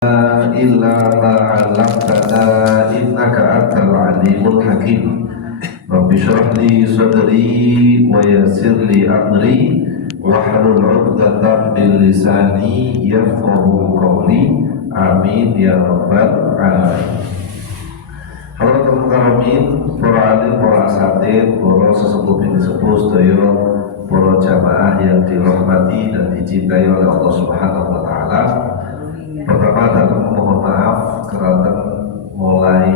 illa ma 'allamtana innaka antal alimul hakim. Rabbi shrah li sadri wa yassir li amri wahlul 'uqdatam min lisani yafqahu qawli. Amin ya rabbal alamin. Halo teman-teman, para alim, para asatid, para sesepuh bin sepuh sedaya, para jamaah yang dirahmati dan dicintai oleh Allah Subhanahu wa taala. Pertama dalam mohon maaf karena mulai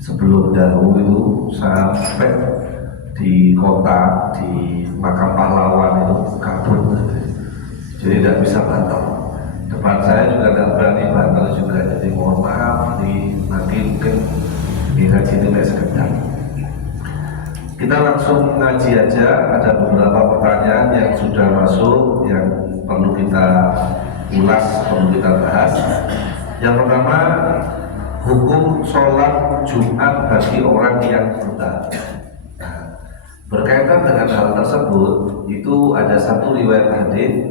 sebelum dahulu itu sampai di kota di makam pahlawan itu kabut, jadi tidak bisa bantal. Depan saya juga tidak berani bantal juga, jadi mohon maaf nanti mungkin ngaji ini sekedar. Kita langsung ngaji aja. Ada beberapa pertanyaan yang sudah masuk yang perlu kita ulas, perlu kita bahas. Yang pertama, hukum sholat Jumat bagi orang yang buta. Berkaitan dengan hal tersebut, itu ada satu riwayat hadis.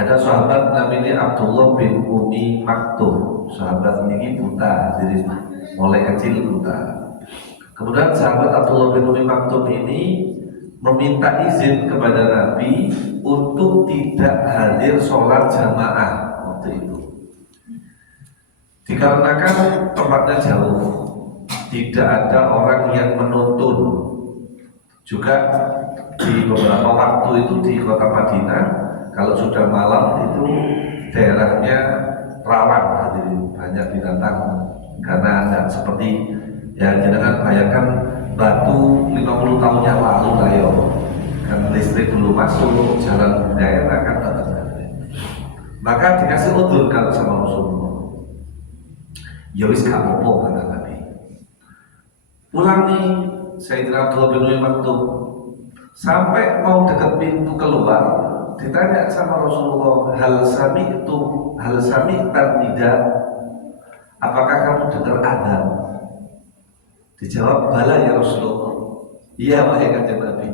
Ada sahabat namanya Abdullah bin Umi Maktum. Sahabat ini buta, jadi mulai kecil buta. Kemudian sahabat Abdullah bin Umi Maktum ini meminta izin kepada Nabi untuk tidak hadir sholat jamaah waktu itu, dikarenakan tempatnya jauh, tidak ada orang yang menuntun. Juga di beberapa waktu itu di kota Madinah, kalau sudah malam itu daerahnya rawan, banyak binatang, karena tidak seperti ya jangan bayangkan Batu 50 tahun yang lalu ayo kan listrik belum masuk, jalan daerah kan maka dikasih udur kalau sama Rasulullah. Ya wis gak apa-apa kata Nabi. Pulang nih Sayyidina Abdullah bin Umi Maktum, sampai mau dekat pintu keluar ditanya sama Rasulullah, hal sami nida, apakah kamu dengar adzan? Dijawab, bala ya Rasulullah. Iya wahai kanjeng Nabi.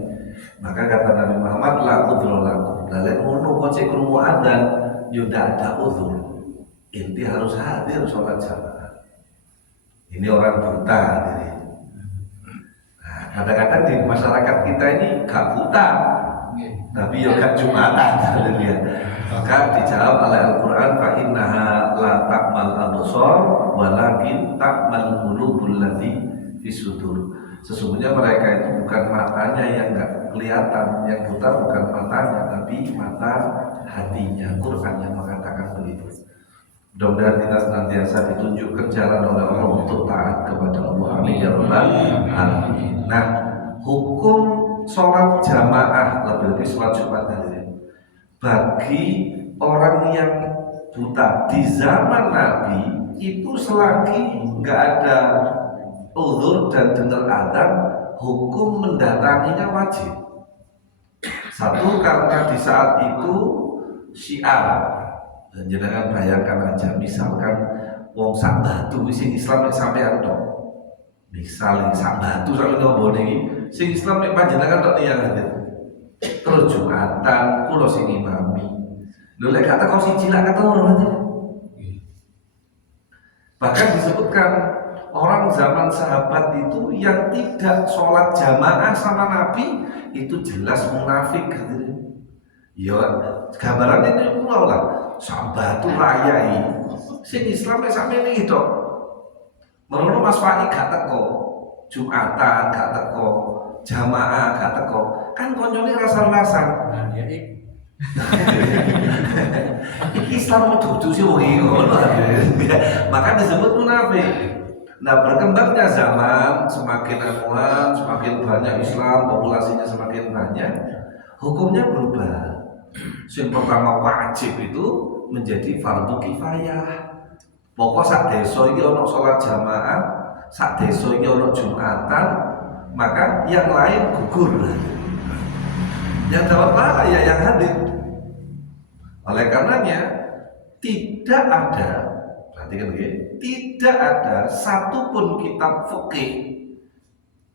Maka kata Nabi Muhammad, la udhra lakum. Lha ngono kok cek krungu adzan yo ndak ada udhur. Inti harus hadir sholat jamaah. Ini orang buta ini. Nah, kadang-kadang di masyarakat kita ini gak buta, tapi yo gak jumatan. Maka dijawab oleh Al-Quran, fa innaha la ta'mal absar walakin ta'mal qulubul lati fisudur. Sesungguhnya mereka itu bukan matanya yang nggak kelihatan, yang buta bukan matanya, tapi mata hatinya. Quran yang mengatakan begitu. Mudah-mudahan kita senantiasa ditunjukkan jalan oleh Allah untuk taat kepada Allah. Amin ya rabbal alamin. Nah, hukum sholat jamaah, lebih-lebih sholat Jumat bagi orang yang buta di zaman Nabi itu selagi nggak ada uzur dan dengar adzan, hukum mendatanginya wajib. Satu, karena di saat itu syiar, dan jangan bayangkan aja, misalkan wong sak batu sing Islam nek sampean tok, misal sak batu sampe nombo niki sing Islam nek panjenengan tok tiyang hadir, terus Jumatan kula sing imami, lho lek kata kau siji lak kata orang. Bahkan disebutkan orang zaman sahabat itu yang tidak sholat jamaah sama Nabi itu jelas munafik. Ya gambarannya ini pulau lah, sahabat itu rayai sing Islam sampai ini gitu. Merono Mas Fai gak teko Jumatan, gak teko jamaah, gak teko, kan konyolnya rasa-rasa. Iki Islam dudu sih wong ngono. Maka disebut munafik. Nah, berkembangnya zaman, semakin anuan, semakin banyak Islam, populasinya semakin banyak, hukumnya berubah. Yang pertama wajib itu menjadi fardu kifayah. Pokok sak desa iki ono sholat jamaah, sak desa iki ono Jumatan, maka yang lain gugur. Yang dapat pahala ya yang hadir. Oleh karenanya tidak ada, perhatikan tidak ada satupun kitab fikih,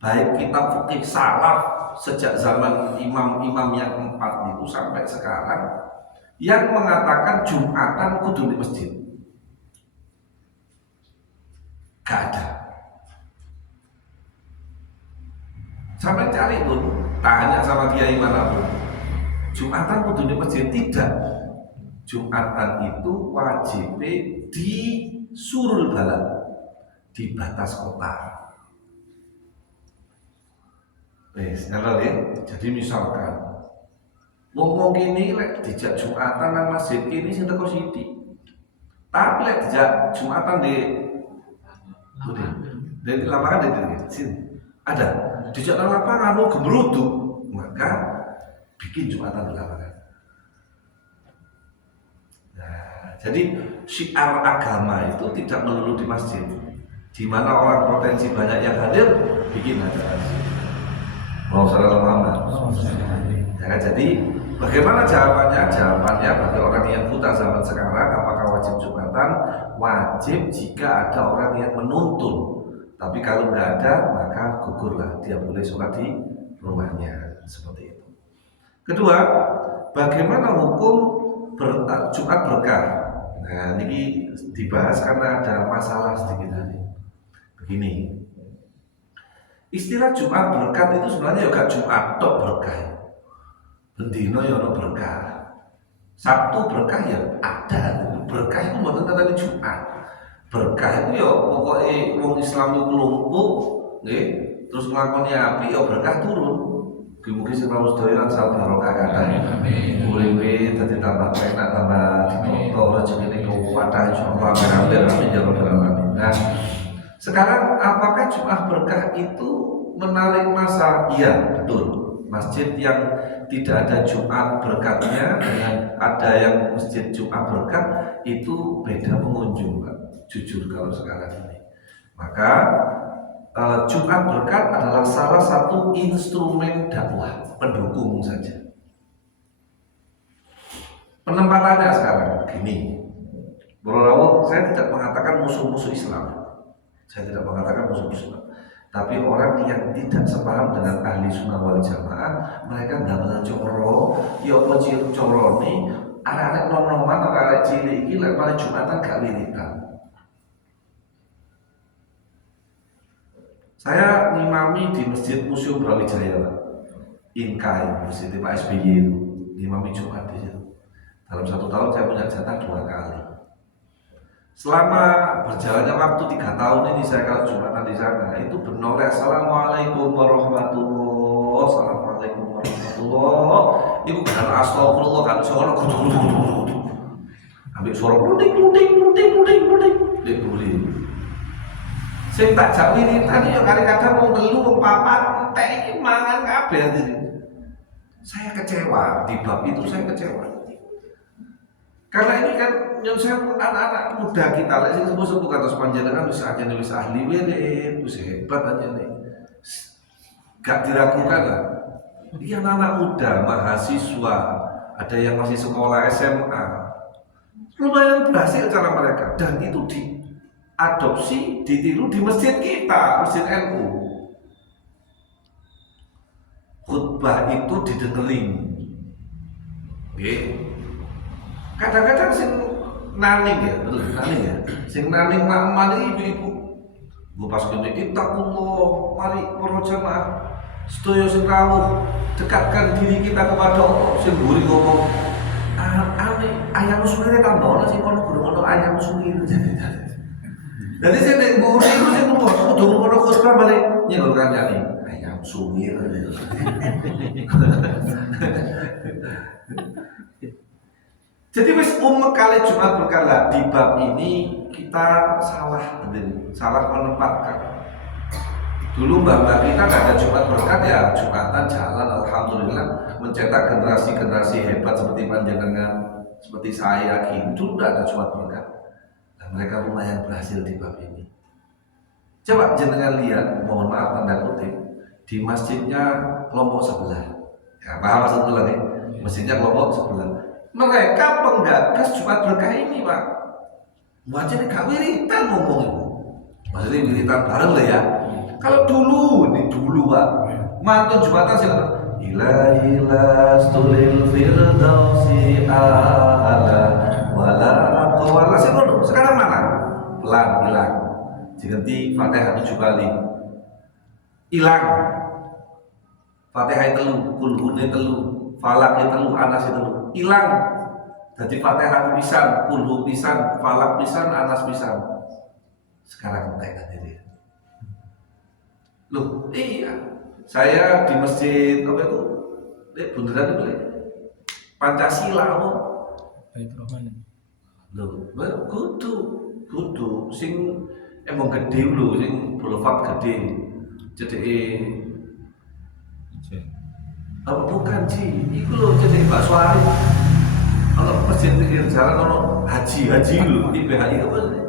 baik kitab fikih salaf sejak zaman imam-imam yang 4 itu sampai sekarang, yang mengatakan Jumatan kudu di masjid. Sampai cari pun, tanya sama kiai manapun, Jumatan kudu di masjid tidak. Jumatan itu wajib di surul balad, di batas kota. Wes, kalau ya, jadi misalkan wong ini lek dijak Jumatan nang masjid ini sing teko sithik. Tapi lek dijak Jumatan di lapangan di sini ada dijak nang lapangan mau gemeruduk, maka bikin Jumatan di lapangan. Nah, jadi syiar agama itu tidak melulu di masjid. Di mana orang potensi banyak yang hadir, bikin acara. Mau salam Muhammad. Ya, jadi bagaimana jawabannya? Jawabannya bagi orang yang buta zaman sekarang, apakah wajib Jumatan? Wajib jika ada orang yang menuntun. Tapi kalau nggak ada, maka gugurlah, dia boleh sholat di rumahnya, seperti itu. Kedua, bagaimana hukum Jumat berkah? Nah, ini dibahas karena ada masalah sedikit tadi. Begini, istilah Jumat berkat itu sebenarnya juga Jumat tok berkah. Bendino ya ono berkah. Sabtu berkah ya ada. Berkah itu mboten katane Jumat. Berkah itu ya pokoknya wong Islam itu lumpuh, nggih, terus nglakoni apik ya berkah turun. Mugi-mugi sing rawuh sedaya sal barokah kathah. Uripe dadi tambah enak, tambah ditoto rezekine kuwatah insyaallah amin ya rabbal alamin. Nah, sekarang apakah Jumat berkah itu menarik massa? Iya, betul. Masjid yang tidak ada Jumat berkatnya dengan ada yang masjid Jumat berkat itu beda pengunjung, Pak. Jujur kalau sekarang ini. Maka Jumat berkat adalah salah satu instrumen dakwah, pendukung saja. Penempatannya sekarang gini. Bro, saya tidak mengatakan musuh-musuh Islam. Saya tidak mengatakan musuh-musuh Islam. Tapi orang yang tidak sepaham dengan ahli sunnah wal jamaah, mereka nggak mengenal coro, ya apa coro nih, arek-arek nom-noman, arek-arek cilik ini, malah Jumatan gak wiritan. Saya ngimami di Masjid Museum Brawijaya, Inkai, Masjid Pak SBY itu, ngimami Jumat di situ. Dalam 1 tahun saya punya jatah 2 kali. Selama berjalannya waktu 3 tahun ini saya kalau Jumatan di sana itu benoleh assalamualaikum warahmatullahi, assalamualaikum warahmatullahi. Ibu kan astagfirullah kan suara kudu. Ambil suara kuning. Saya tak jauh ini tadi ya kadang-kadang mau telu mau papat entek iki mangan kabeh iki. Saya kecewa di bab itu, saya kecewa. Karena ini kan yang saya anak-anak muda kita lah sing sepuh-sepuh kata panjenengan wis aja wis ahli wirid, wis hebat aja nih. Gak diragukan lah. Dia anak muda, mahasiswa, ada yang masih sekolah SMA. Lumayan berhasil cara mereka dan itu diadopsi, ditiru di masjid kita, Masjid NU. Khutbah itu didengerin. Oke. Kadang-kadang sing naning ya, betul naning ya. Sing naning mari ibu-ibu. Gue pas kene ittaqullah, mari para jamaah. Sedaya sing rawuh, dekatkan diri kita kepada Allah. Sing mburi ngomong, ayam sungire tambah ana sing kono guru ayam sungire. Jadi sing nek mburi iku sing kudu ngono khusbah balik nyenggol kancane. Ayam sungire. Jadi wis kali Jumat berkala di bab ini kita salah menempatkan. Dulu mbak kita nggak ada Jumat berkat ya Jumatan jalan alhamdulillah mencetak generasi hebat seperti panjenengan, seperti saya gitu. Dulu nggak ada Jumat berkat dan mereka lumayan berhasil di bab ini. Coba jenengan lihat, mohon maaf tanda kutip, di masjidnya kelompok sebelah. Ya paham maksudnya lagi? Masjidnya kelompok sebelah. Mereka penggagas Jumat berkah ini, Pak. Wajib gak wiritan ngomong itu. Maksudnya wiritan bareng lah ya. Kalau dulu, ini dulu Pak. Mantun Jumatan sih ilahi lastulil firdausi ala wala aqwala sekono. Sekarang mana? Pelan, hilang. Diganti Fatihah 7 kali. Hilang. Fatihah telu, kulhune telu, falak telu, anas telu. Hilang. Jadi Fatihah pisan, kulhu pisan, falak pisan, anas pisan. Sekarang entek tadi. Loh, iya. Saya di masjid apa itu? Bundaran itu Pancasila apa? Loh, kudu sing emang gede lho, sing boulevard gede. Jadi apa bukan sih? Iku lho jadi Pak Suari. Kalau masjid pinggir jalan ono haji lho, IPHI apa sih?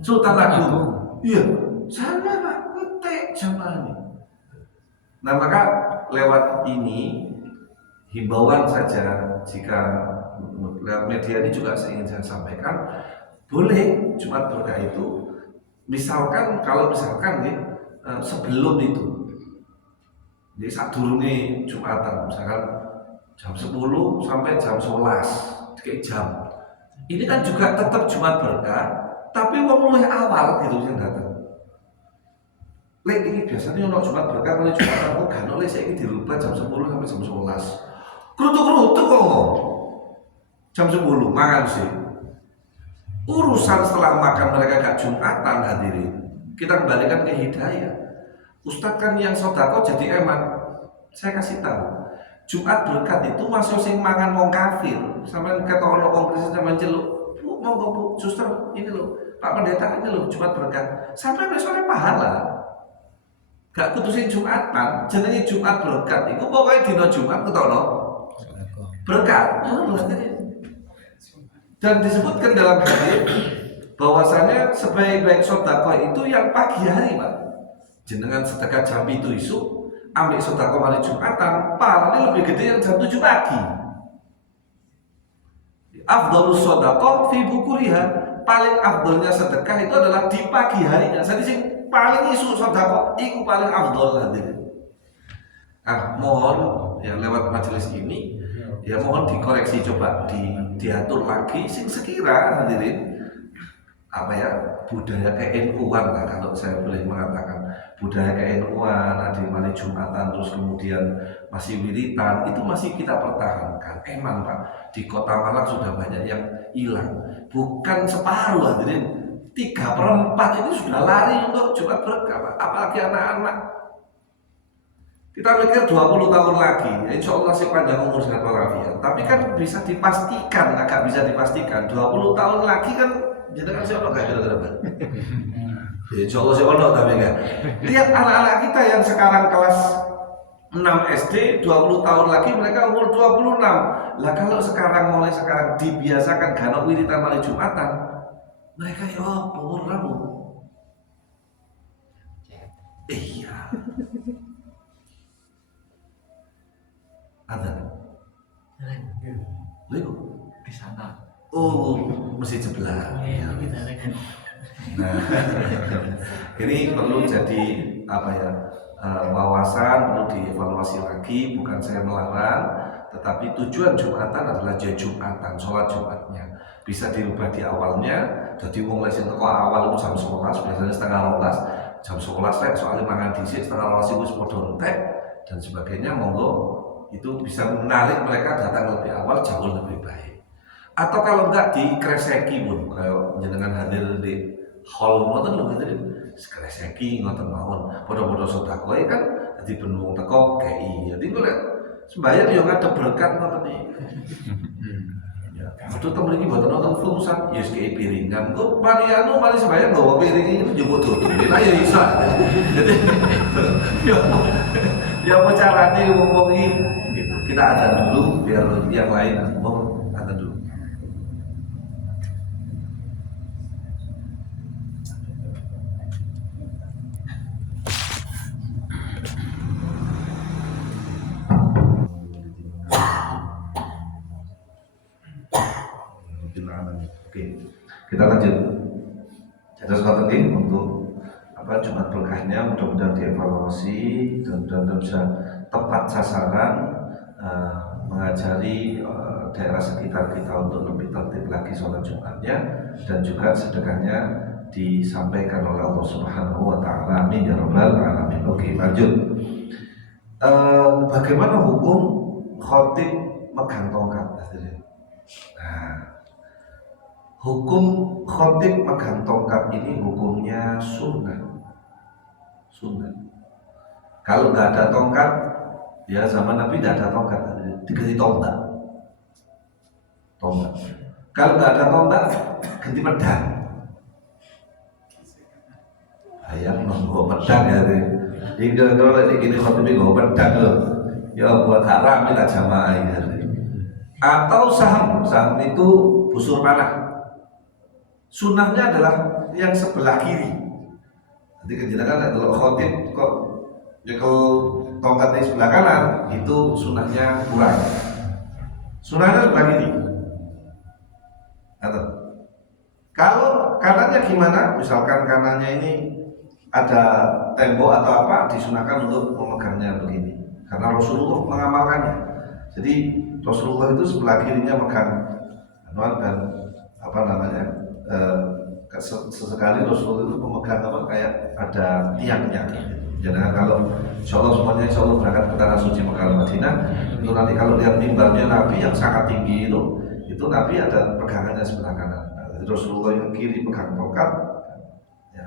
Sultan Agung. Iya, sana Pak, ngetek zaman ini. Nah maka lewat ini himbauan saja, jika lewat media ini juga saya ingin saya sampaikan, boleh Jumat Berkah itu misalkan nih sebelum itu, jadi saat dulu nih Jumatan misalkan jam 10 sampai jam 11 kayak jam ini kan juga tetap Jumat Berkah, tapi wong luwih awal gitu yang datang. Lek ini biasanya ono Jumat Berkah mulai Jumatan kok kan oleh saya ini dirubah jam 10 sampai jam 11. Kerutuk kok. Jam 10 makan sih. Urusan setelah makan mereka gak Jumatan hadirin. Kita kembalikan ke hidayah. Ustadz kan yang sodako jadi eman. Saya kasih tahu. Jumat Berkat itu masuk sing mangan wong kafir. Sama kata ono wong Kristen sama celuk. Bu, monggo Bu, suster ini loh. Pak Pendeta ini loh Jumat Berkat. Sampai besoknya pahala. Gak kutusin Jumatan, jenenge Jumat Berkat. Iku pokoknya dina Jumat ketono berkat. Dan disebutkan dalam hadis bahwasanya sebaik-baik sedekah itu yang pagi hari, Pak. Jenengan sedekah jam itu isu, ambil sedekah hari Jumatan, pahalanya lebih gede yang jam 7 pagi. Afdhalus sedekah fi bukuriha, paling afdolnya sedekah itu adalah di pagi harinya. Jadi paling isu sedekah itu paling afdol hadirin. Mohon ya lewat majelis ini ya mohon dikoreksi, coba diatur lagi sing sekira hadirin apa ya budaya ke-NU-an lah, kalau saya boleh mengatakan budaya ke-NU-an, ada yang Jumatan terus kemudian masih wiritan, itu masih kita pertahankan. Emang Pak, di Kota Malang sudah banyak yang hilang, bukan separuh hadirin, 3/4 itu sudah lari untuk Jumat Berkah, Pak. Apalagi anak-anak. Kita mikir 20 tahun lagi, insya Allah sih panjang umur sehat walafiat. Tapi kan bisa dipastikan, agak bisa dipastikan 20 tahun lagi kan jenengan siapa gak kira-kira Pak? Insya Allah sih ono tapi kan. Lihat anak-anak kita yang sekarang kelas 6 SD, 20 tahun lagi mereka umur 26. Lah kalau mulai sekarang dibiasakan gano wiritan malam Jumatan, mereka ya umur berapa? Iya. Ada. Lalu di sana. Oh, masih sebelah. Nah, ini perlu jadi apa ya? Wawasan perlu dievaluasi lagi. Bukan saya melarang, tetapi tujuan Jumatan adalah Jumatan, sholat Jumatnya. Bisa dirubah di awalnya. Jadi wong lesin teko awal itu jam 11, biasanya setengah 12. Jam 11 rek soalnya mangan dhisik, setengah 12 itu padha entek dan sebagainya, monggo itu bisa menarik mereka datang lebih awal jauh lebih baik. Atau kalau enggak dikreseki pun, kayak jenengan hadir di hall ngoten lho gitu, kreseki ngoten mawon, padha-padha sedekah kan dadi benung teko KI. Jadi golek sembayang yo ngadep berkat ngoten iki. Betul temen ini buat nonton fungsan, ya kayak piringan. Kok Mariano mari sembayang bawa piring ini jemput tutup, lah ya bisa. Jadi ya apa caranya ngomongin? Kita ada dulu biar yang lain ada dulu. Oke, kita lanjut. Jadi suatu penting untuk Jumat Berkahnya, mudah-mudahan dievaluasi dan mudah-mudahan bisa tepat sasaran, mengajari daerah sekitar kita untuk lebih tertib lagi sholat Jumatnya dan juga sedekahnya disampaikan oleh Allah Subhanahu wa taala. Amin ya rabbal alamin. Oke, lanjut. Bagaimana hukum khotib megang tongkat? Nah, hukum khotib megang tongkat ini hukumnya sunnah. Kalau nggak ada tongkat, ya zaman Nabi nggak ada tongkat, diganti tombak. Kalau nggak ada tombak, ganti pedang. Ayam bawa pedang ya. Jadi kalau lagi gini khotib bawa pedang loh, ya buat haram kita jamaah ya. Atau saham itu busur panah. Sunnahnya adalah yang sebelah kiri. Jadi kejenakan kalau khotib kok ya kalau tongkatnya sebelah kanan itu sunnahnya kurang. Sunnahnya sebelah kiri. Atau kalau kanannya gimana? Misalkan kanannya ini ada tembok atau apa, disunahkan untuk memegangnya begini. Karena Rasulullah mengamalkannya. Jadi Rasulullah itu sebelah kirinya megang dan apa namanya sesekali Rasulullah itu memegang apa kayak ada tiangnya. Jadi kalau insya Allah semuanya insya Allah berangkat ke tanah suci Mekah Madinah itu nanti kalau lihat mimbarnya Nabi yang sangat tinggi itu Nabi ada pegangannya sebelah kanan. Nah, Rasulullah yang kiri pegang tongkat. Ya.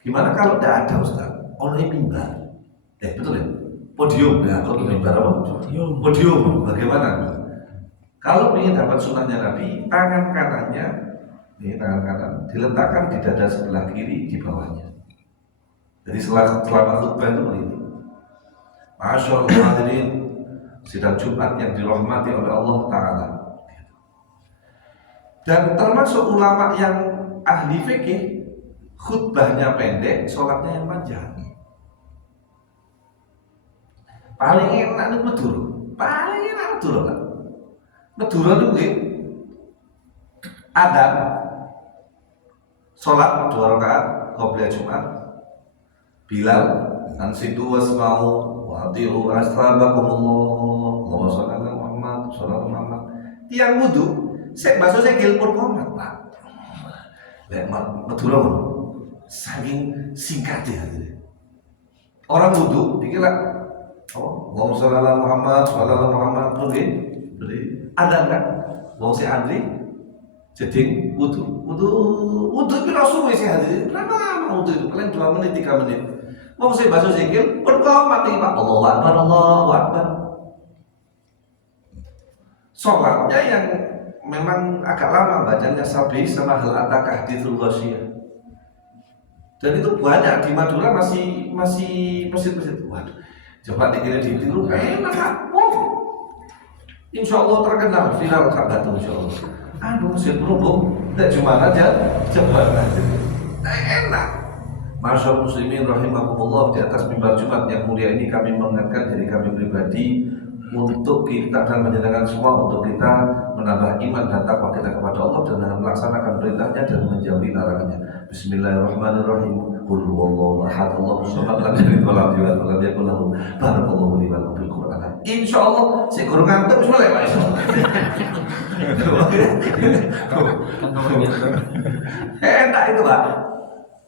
Gimana kalau tidak ada Ustaz? Oleh mimbar. Betul ya? Podium ya, kalau mimbar apa? Podium. Bagaimana? Kalau ingin dapat sunnahnya Nabi, tangan kanannya, ini tangan kanan diletakkan di dada sebelah kiri di bawahnya. Jadi selama khutbah itu begini. Masyaallah hadirin sidang Jumat yang dirahmati oleh Allah Ta'ala. Dan termasuk ulama yang ahli fikih, khutbahnya pendek, sholatnya yang panjang. Paling enak itu Madura kan? Madura itu begini. Adzan, sholat 2 rakaat qobliyah Jumat. Bilal ansitu wasma'u wa ati'u aslabakumullah wa sallallahu Muhammad. Tiang wudu sik baso sik gilpun komat Pak. Lek Madura saking singkat ya. Orang wudu iki lak Allahumma sholli ala Muhammad sallallahu Muhammad nggih. Jadi ada kan wong sing antri jeding wudu pira suwe sih hadirin? Berapa lama wudu itu? Paling 2 menit 3 menit. Mau saya baca zikir, berkomat nih Pak. Allahu Akbar, Allahu Akbar. Sholatnya yang memang agak lama bacanya sabih sama hal atakah di Ghasiyah. Dan itu banyak di Madura masih masjid-masjid. Waduh, coba dikira ditiru enak. Insya Allah terkenal viral Ka'bah insya Allah. Aduh, masjid berhubung, tidak cuma aja, coba enak. Masyaallah muslimin rahimakumullah, di atas mimbar Jumat yang mulia ini kami mengingatkan diri kami pribadi untuk kita dan menyenangkan semua untuk kita menambah iman dan takwa kita kepada Allah dan dengan melaksanakan perintahnya dan menjauhi larangannya. Bismillahirrahmanirrahim. Qul huwallahu ahad, Allahus samad, lam yalid wa lam yulad wa lam yakul lahu barakallahu li wa lakum fil Qur'an. Insyaallah sik guru ngantuk wis mulai Pak. Enak itu Pak.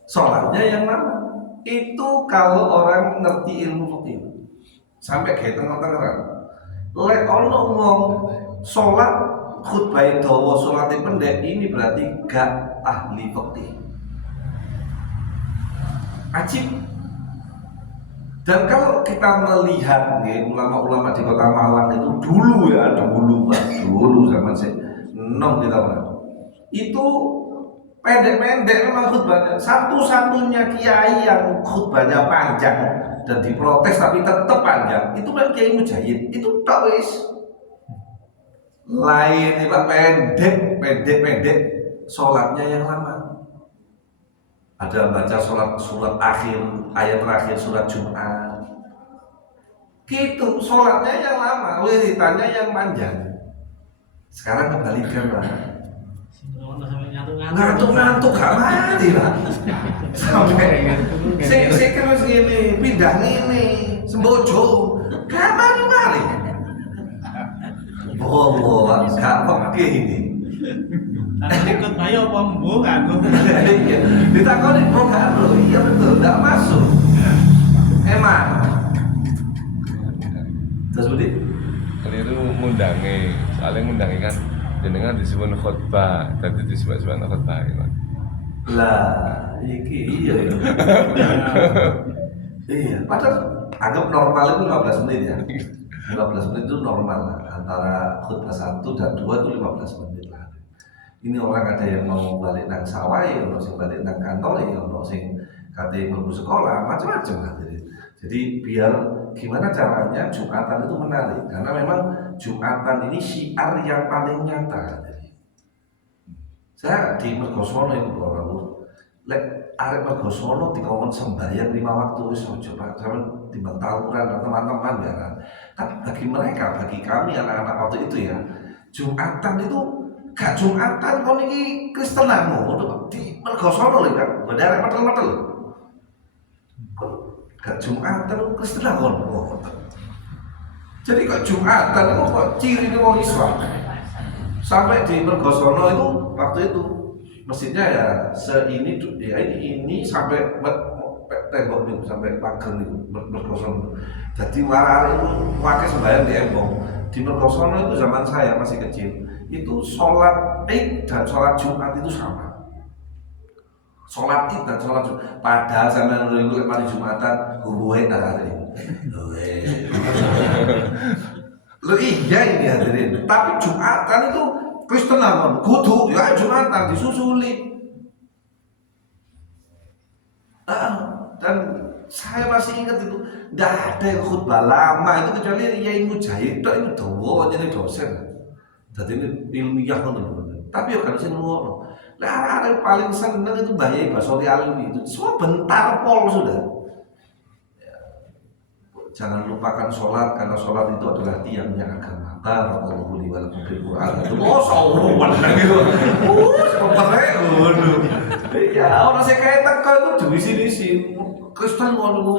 Sholatnya yang mana? Itu kalau orang ngerti ilmu fikih sampai kayak tengah-tengah. Lek ono ngomong sholat khutbah dawa sholatnya pendek, ini berarti gak ahli fikih. Ajib. Dan kalau kita melihat ulama-ulama di Kota Malang itu dulu zaman kita itu pendek-pendek memang khutbahnya. Satu-satunya kiai yang khutbahnya panjang dan diprotes tapi tetap panjang itu kan Kiai Mujahid. Itu tak wis. Lain Pak, pendek, sholatnya yang lama. Ada baca surat akhir, ayat terakhir surat Jumat. Gitu, sholatnya yang lama, wiritannya yang panjang. Sekarang kebalikan Pak. Ngantuk gak mati lah. Sampai saya terus gini, pindah ini, sembojo, gak mari. Oh, gak pakai ini. Tapi ikut bayo apa mbuh aku. Iya, ditakoni bukan loh, iya betul, nggak masuk. Emang. Terus Budi? Kali itu ngundangi, soalnya ngundangi kan jenengan disebut khutbah, tadi disebut khutbah ya. Lah, iki iya ya. Iya, padahal anggap normal itu 15 menit ya. 15 menit itu normal lah, antara khutbah 1 dan 2 itu 15 menit lah. Ini orang ada yang mau balik nang sawah, ya ono sing balik nang kantor, ya ono sing kate mlebu sekolah, macam-macam lah. Jadi biar gimana caranya Jumatan itu menarik, karena memang Jumatan ini syiar yang paling nyata. Saya di Mergosono itu orang lek arek Mergosono dikongkon sembahyang 5 waktu wis aja Pak, sampean timbang tawuran teman-teman ya kan. Tapi bagi mereka, bagi kami anak-anak waktu itu ya, Jumatan itu gak Jumatan kon iki Kristenan ngono di Mergosono lho kan, gak arek metel-metel. Gak Jumatan Kristenan kon. Jadi kok Jumatan itu kok ciri ini wong Islam. Sampai di Mergosono itu waktu itu masjidnya ya seini ya ini sampai tembok itu sampai pagar itu Mergosono. Jadi warare itu pakai sembahyang di Embong. Di Mergosono itu zaman saya masih kecil itu sholat Id dan sholat Jumat itu sama. Sholat Id dan sholat Jumat. Padahal sama yang dulu pada Jumatan hubungan hari. Lo iya ini hadirin. Tapi Jumatan itu Kristen kan, kudu ya Jumatan disusuli. Dan saya masih ingat itu, tidak ada yang khutbah lama itu kecuali Yai Mujahid itu doa jadi dosen. Jadi ini ilmiah kan. Tapi ya kan sih ngono. Lah yang paling seneng itu Mbah Yai Basori Alwi itu semua bentar pol sudah. Jangan lupakan sholat karena sholat itu adalah tiangnya agama. Barakallahu li wa lakum fil Qur'an. Oh, sawan gitu. Seperti ngono. Ya, orang saya kayak teko itu di sini Kristen ngono.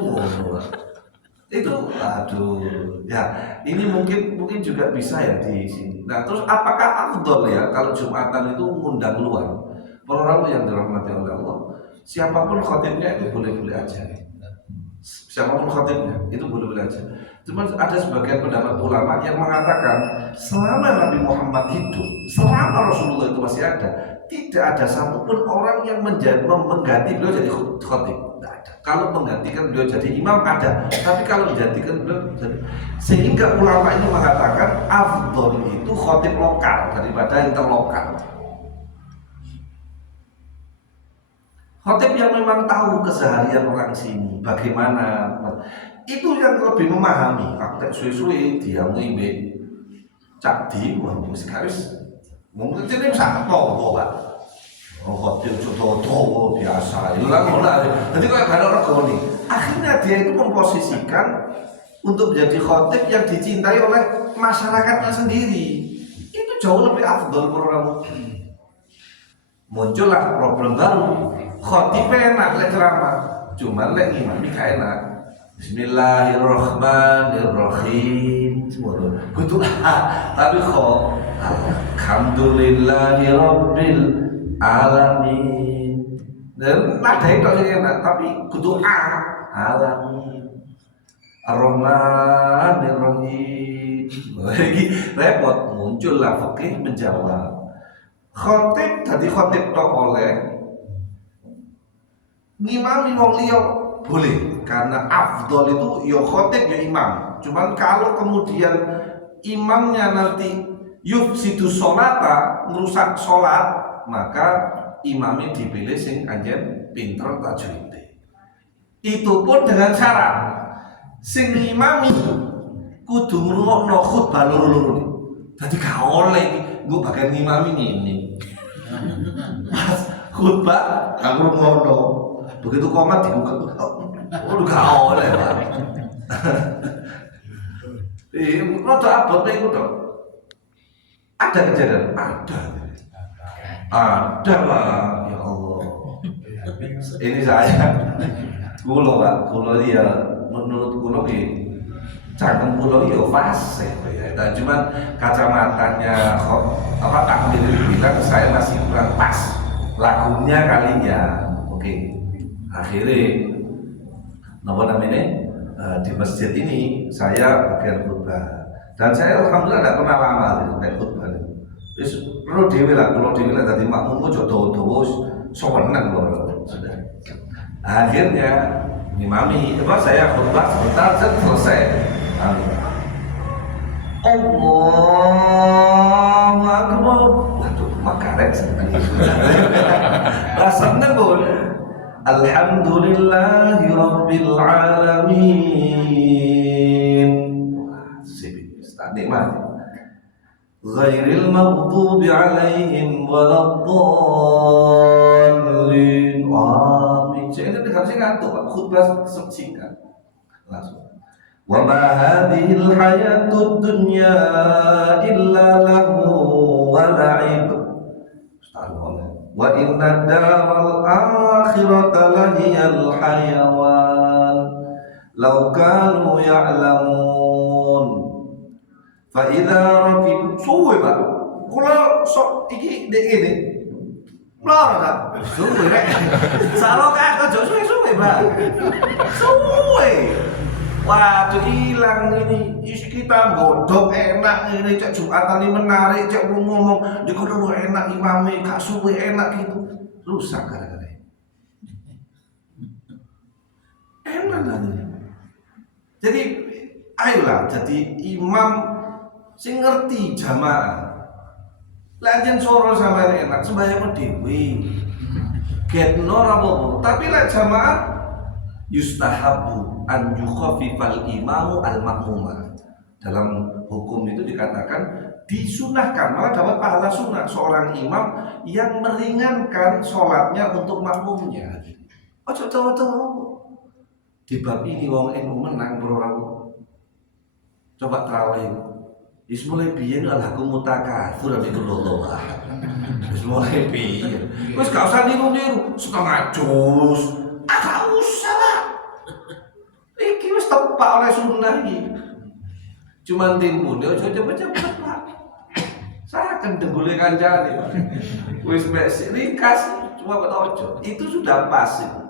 Itu aduh. Ya, ini mungkin juga bisa ya di sini. Nah, terus apakah afdol ya kalau Jumatan itu ngundang luar? Para orang yang dirahmati oleh Allah, siapapun khatibnya itu boleh-boleh aja. Siapapun khatibnya itu boleh-boleh aja. Cuma ada sebagian pendapat ulama yang mengatakan selama Nabi Muhammad hidup, selama Rasulullah itu masih ada, tidak ada satupun orang yang mengganti beliau jadi khatib. Tidak ada. Kalau menggantikan beliau jadi imam ada, tapi kalau menggantikan beliau jadi, sehingga ulama itu mengatakan afdol itu khatib lokal daripada interlokal. Khatib yang memang tahu keseharian orang sini, bagaimana itu yang lebih memahami. Aku tak suwe-suwe dia ngimbe cak di mungkin sekaris mungkin ini sangat tahu Pak. Oh khatib contoh biasa. Ilang ngono. Jadi kayak ada orang goni. Akhirnya dia itu memposisikan untuk menjadi khatib yang dicintai oleh masyarakatnya sendiri. Itu jauh lebih afdol menurut. Muncullah problem baru. Khatib enak lek ceramah, cuma lek ngimami gak enak. Bismillahirrahmanirrahim. Semono. Kudu tapi kok alhamdulillahirabbil alamin. Dan nada itu enak tapi kudu alamin. Ar-Rahmanirrahim. Lagi repot muncullah fikih menjawab. Khatib tadi khatib tok oleh ngimami wong liya boleh karena afdol itu ya khatib ya imam. Cuman kalau kemudian imamnya nanti yufsidu sholata merusak sholat, maka imamnya dipilih sing anjen pinter tajwid. Itu pun dengan syarat sing imami kudu ngrungokno khutbah loro-loro. Dadi gak oleh nggo bagian imami ini. Mas khutbah gak ngrungokno. Begitu komat dibuka, oh gak oleh Pak. Rada abot nih itu dong. Ada kejadian? Ada lah, ya Allah. Ini saya, kulo Pak, kulo dia menurut kulo cangkem kula yo fasih ya. Dan cuman kacamatanya takdir bilang saya masih kurang pas. Lagunya kali ya. Oke. Akhirnya di masjid ini saya bagian khutbah. Dan saya alhamdulillah tidak pernah lama di khutbah. Wis perlu dhewe lah dadi makmum aja dawa-dawa sowenan lho sudah. Akhirnya imami, saya khutbah sebentar selesai. Allahu Akbar. Waduh, makarek sebenarnya. Lah seneng pun. Alhamdulillahi Rabbil Alamin. Sip, nikmat. Ghairil maghdubi alaihim waladdallin. Amin. Jadi harusnya ngantuk Pak, khutbah singkat. Langsung. Wa ma hadhil hayatud dunya illa lahu wa la'ib. Wa inna daral akhirata lahiyal hayawan law kanu ya'lamun. Fa idza raqib suwe Pak. Kula sok iki ndek ngene. Mloro ta? Suwe rek. Saroka aja suwe-suwe, Pak. Suwe. Waduh hilang ini, kita godok enak ini, cek Jumatan ini menarik, cek ngomong, jika dulu enak imamnya, gak suwe enak gitu, rusak gara-gara enak nanti. Jadi ayolah jadi imam sing ngerti jamaah. Lanjut soro sama enak, sembahyang dewi, getno rapopo, tapi lah jamaah yustahabu an yukhafifal imamu al-makmumah. Dalam hukum itu dikatakan disunahkan, malah dapat pahala sunnah seorang imam yang meringankan sholatnya untuk makmumnya. Ojo di bab ini wong NU menang bro. Coba terawih. Mulai biyen alhaku mutakatsur itu lho. Mulai biyen. Wis gak usah niru-niru setengah juz. Gak usah lah. Iki wis tepak oleh sunnah iki. Cuman timbun yo cepet-cepet Pak. Saya akan degule kancane. Wis mek ringkas cuma ojo. Itu sudah pas itu.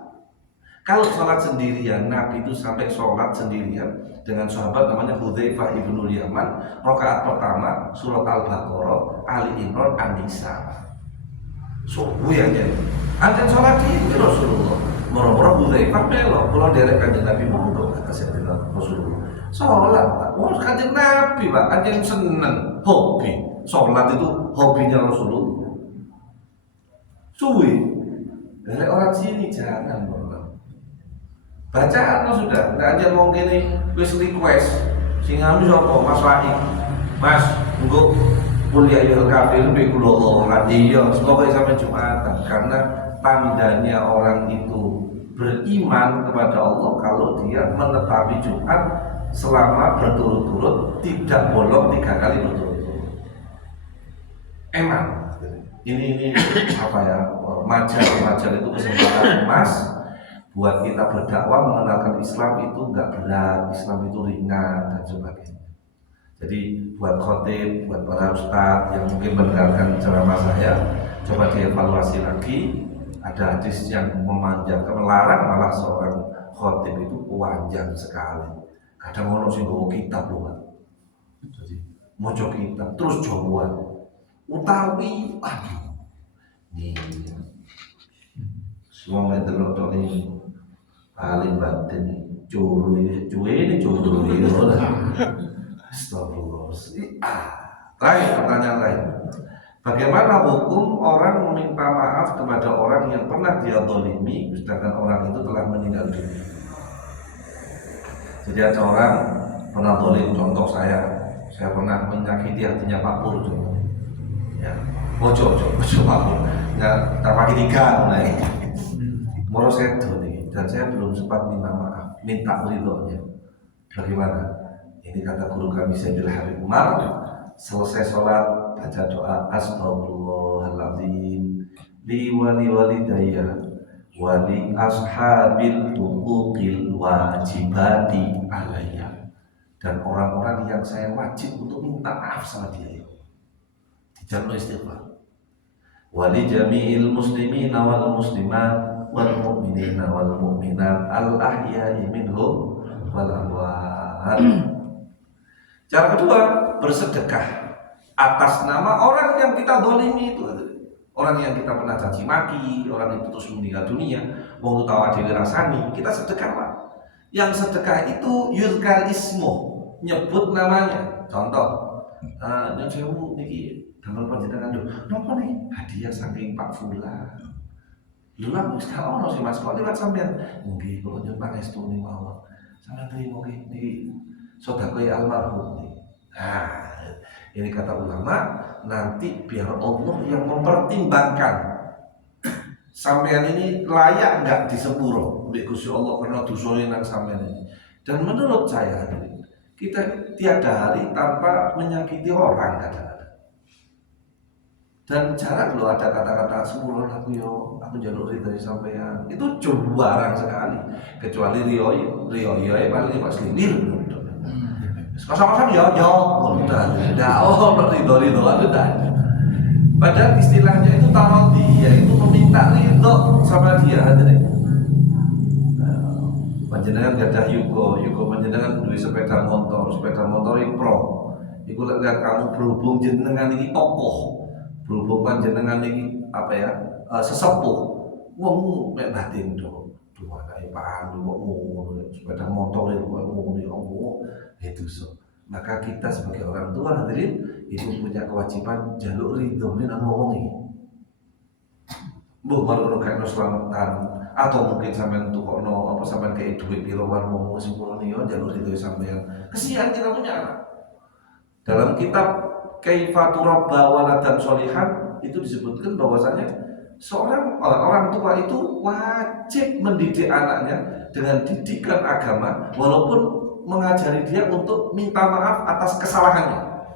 Kalau sholat sendirian, Nabi itu sampai sholat sendirian dengan sahabat namanya Hudzaifah ibnul Yaman. Rakaat pertama surat Al-Baqarah, Ali Imran, An-Nisa. Subuh aja. Ada sholat ini Rasulullah. Moro-moro Hudzaifah melo, kalau derek kanjeng Nabi monggo kata Sayyidina Rasulullah. Sholat, Pak. Oh, kanjeng Nabi, Pak. Kanjeng seneng, hobi. Sholat itu hobinya Rasulullah. Suwi. Dari orang sini jangan, Bro. Bacaan sudah, nggak aja mau gini, wis request, sing anu sapa Mas Wahid, Mas, engko kuliah ya kafir be kula Allah, iya, semoga sampai Jumatan, karena tandanya orang itu beriman kepada Allah kalau dia menetapi Jumat selama berturut-turut, tidak bolong 3 kali berturut-turut. Emang, ini apa ya, majal itu kesempatan emas. Buat kita berdakwah mengenalkan Islam itu enggak berat, Islam itu ringan dan sebagainya. Jadi buat khotib, buat para ustadz yang mungkin mendengarkan ceramah saya, coba dievaluasi lagi. Ada hadis yang memanjangkan, melarang malah seorang khotib itu panjang sekali. Kadang orang sing bawa kitab loh, jadi mojo kitab terus jawaban utawi, aduh, nih semua mendelok ini. Paling batin cuy ini astagfirullah. Lain pertanyaan lain. Bagaimana hukum orang meminta maaf kepada orang yang pernah dia zalimi sedangkan orang itu telah meninggal dunia? Jadi ada orang pernah zalim, contoh saya pernah menyakiti hatinya Pak Pur contoh. Ya, ojo Pak Pur. Enggak terpakai 3 mulai. Moro sedo nih. Dan saya belum sempat minta maaf, minta ridhonya. Bagaimana? Ini kata guru kami Sayyidil Habib Umar, selesai sholat baca doa Astaghfirullahaladzim li wali walidayya wali ashabil huquqil wajibati alayya. dan orang-orang yang saya wajib untuk minta maaf sama dia. Dijamin istighfar. Wali jami'il muslimina wal muslimat wal mu'minina wal mu'minat al ahya'i minhum wal amwat. Cara kedua, bersedekah atas nama orang yang kita dolimi itu. Orang yang kita pernah caci maki, orang itu terus meninggal dunia, wong utawa dhewe rasani, kita sedekah Pak. Yang sedekah itu yuzkar ismo, nyebut namanya. Contoh, nyon sewu niki damel panjenengan lho, napa nih hadiah saking Pak Fulan. Lha aku wis gak ono sih Mas, kok liwat sampean. Nggih, kula nyuwun pangestune mawon. Sampeyan trimo niki sedekah almarhum. Nah, ini kata ulama, nanti biar Allah yang mempertimbangkan sampean ini layak nggak disepuro oleh Gusti Allah karena dosanya nang sampean ini. Dan menurut saya kita tiada hari tanpa menyakiti orang kadang-kadang. Dan jarang loh ada kata-kata sepuro aku yo, aku jalur ridho sampean. Itu jarang sekali. Kecuali Rio paling pas limir. Kosong-kosong ya, udah, ridho udah. Padahal istilahnya itu tawadhi, yaitu meminta ridho sama dia hadirin. Panjenengan gadah yugo panjenengan duwe sepeda motor iki pro. Iku lihat kamu berhubung jenengan iki tokoh, berhubung panjenengan iki sesepuh, wong mek batin do. Dua kali paham ngono sepeda motor itu ngono itu so. Maka kita sebagai orang tua hadirin itu punya kewajiban jaluk ridho nang ngomong iki. Mbok baru kena selamatan atau mungkin sampean tukokno apa sampean kei duit piro wan ngomong sepuro niyo jaluk ridho sampean. Kesian kita punya anak. Dalam kitab Kaifa turabba waladan sholihan itu disebutkan bahwasanya seorang orang tua itu wajib mendidik anaknya dengan didikan agama walaupun mengajari dia untuk minta maaf atas kesalahannya.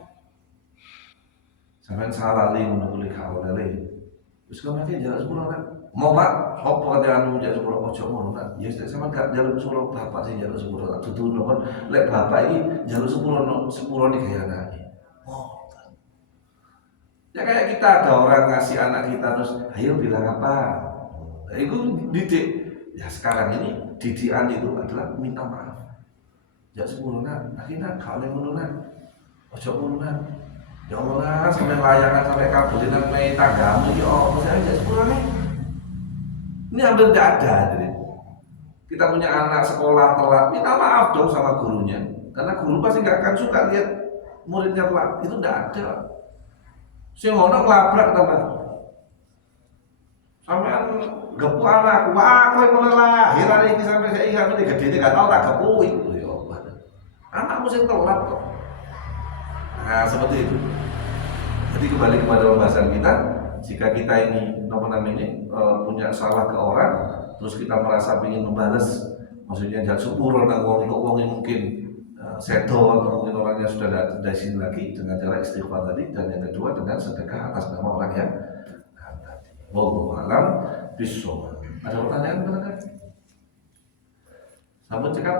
Sampai salah li menunggu kau lele. Terus kemudian jalan sepuluh kan, mau Pak, apa kata anu jalan sepuluh ojo ngono kan? Ya sama gak jalan sepuluh bapak sih jalan sepuluh tak tutur kan? Lek bapak ini jalan sepuluh nih kayak anaknya. Oh, ya kayak kita ada orang ngasih anak kita terus, ayo bilang apa? Itu didik. Ya sekarang ini didikan itu adalah minta maaf. Ya sepuluhan, akhirnya kalau yang melunak, ojo melunak. Ya Allah, sampai layangan sampai kabulinan main tanggamu, ya Allah, saya aja sepuluhan nih. Ini hampir tidak ada, jadi kita punya anak sekolah telat, minta maaf dong sama gurunya, karena guru pasti nggak akan suka lihat muridnya telat, itu tidak ada. Si ngono ngelabrak tambah, sampean gepu anak, wah, kau yang mulai lahiran ini sampai saya ingat ini gede ini nggak tahu tak gepuin. Anak mesti telat kok. Nah seperti itu. Jadi kembali kepada pembahasan kita, jika kita ini punya salah ke orang, terus kita merasa ingin membalas, maksudnya jangan sepuro nang wong yang mungkin sedo atau mungkin orangnya sudah tidak di sini lagi dengan cara istighfar tadi, dan yang kedua dengan sedekah atas nama orang yang tadi. Wallahu a'lam bishawab. Ada pertanyaan barangkali? Sampun cekap.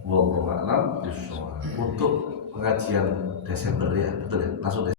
Wallahu a'lam bishawab. Untuk pengajian Desember ya, betul ya, langsung Desember.